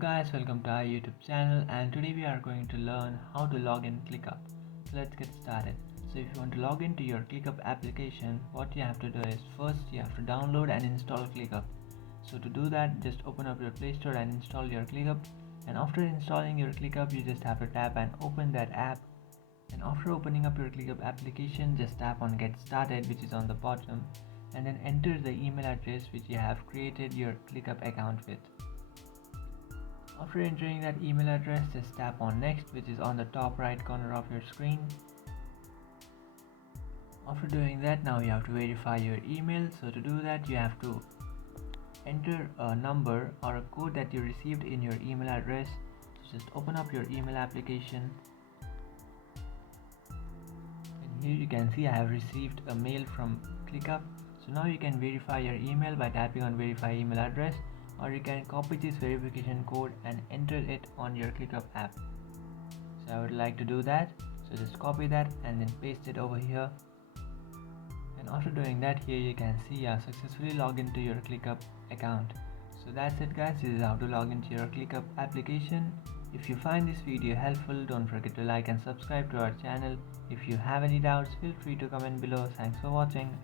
Guys, welcome to our YouTube channel, and today we are going to learn how to log in ClickUp. So let's get started. So if you want to log into your ClickUp application, what you have to do is first you have to download and install ClickUp. So to do that, just open up your Play Store and install your ClickUp, and after installing your ClickUp, you just have to tap and open that app. And after opening up your ClickUp application, just tap on Get Started, which is on the bottom, and then enter the email address which you have created your ClickUp account with. After entering that email address, just tap on Next, which is on the top right corner of your screen. After doing that, now you have to verify your email. So to do that, you have to enter a number or a code that you received in your email address. So just open up your email application. And here you can see I have received a mail from ClickUp. So now you can verify your email by tapping on Verify Email Address, or you can copy this verification code and enter it on your ClickUp app. So I would like to do that, so just copy that and then paste it over here. And after doing that, here you can see I successfully logged into your ClickUp account. So that's it guys, this is how to log into your ClickUp application. If you find this video helpful, don't forget to like and subscribe to our channel. If you have any doubts, feel free to comment below. Thanks for watching.